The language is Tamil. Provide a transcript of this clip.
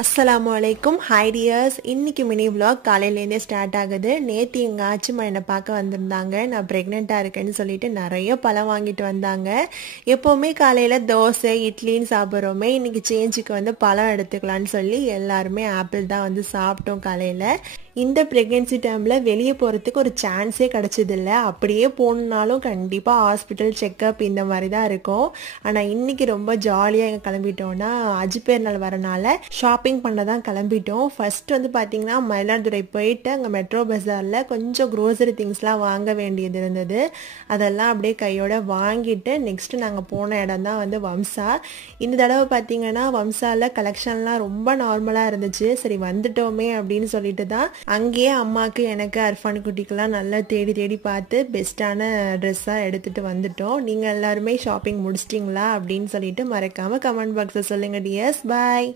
Assalamualaikum, hi dears. இன்னைக்கு மினி vlog காலையிலேருந்தே ஸ்டார்ட் ஆகுது. நேத்து எங்க ஆச்சிமா என்ன பார்க்க வந்திருந்தாங்க. நான் பிரெக்னெண்டா இருக்கேன்னு சொல்லிட்டு நிறைய பழம் வாங்கிட்டு வந்தாங்க. எப்பவுமே காலையில தோசை இட்லின்னு சாப்பிட்றோமே, இன்னைக்கு சேஞ்சுக்கு வந்து பழம் எடுத்துக்கலாம்னு சொல்லி எல்லாருமே ஆப்பிள் தான் வந்து சாப்பிட்டோம் காலையில. இந்த பிரெக்னன்சி டைம்ல வெளியே போறதுக்கு ஒரு சான்ஸே கிடைச்சதில்ல. அப்படியே போனாலும் கண்டிப்பா ஹாஸ்பிட்டல் செக்அப் இந்த மாதிரி தான் இருக்கும். ஆனா இன்னைக்கு ரொம்ப ஜாலியா எங்க கிளம்பிட்டோம்னா அஜிபேர் நாள் வரனால ஷாப்பிங் பண்ண தான் கிளம்பிட்டோம். ஃபர்ஸ்ட் வந்து பாத்தீங்கன்னா மயிலாடுதுறை போயிட்டு அங்க மெட்ரோ பஜார்ல கொஞ்சம் க்ரோசரி திங்ஸ்லாம் வாங்க வேண்டியது இருந்தது. அதெல்லாம் அப்படியே கையோட வாங்கிட்டு நெக்ஸ்ட் நாங்க போன இடம் தான் வந்து வம்சா. இந்த தடவை பாத்தீங்கன்னா வம்சால கலெக்ஷன்லாம் ரொம்ப நார்மலா இருந்துச்சு. சரி வந்துட்டோமே அப்படின்னு சொல்லிட்டு தான் அங்கேயே அம்மாக்கு எனக்கு அர்ஃபான் குட்டிக்கெல்லாம் நல்லா தேடி தேடி பார்த்து பெஸ்ட்டான ட்ரெஸ்ஸாக எடுத்துகிட்டு வந்துட்டோம். நீங்கள் எல்லாருமே ஷாப்பிங் முடிச்சிட்டிங்களா அப்படின்னு சொல்லிட்டு மறக்காமல் கமெண்ட் பாக்ஸில் சொல்லுங்கள் டியர்ஸ். பாய்.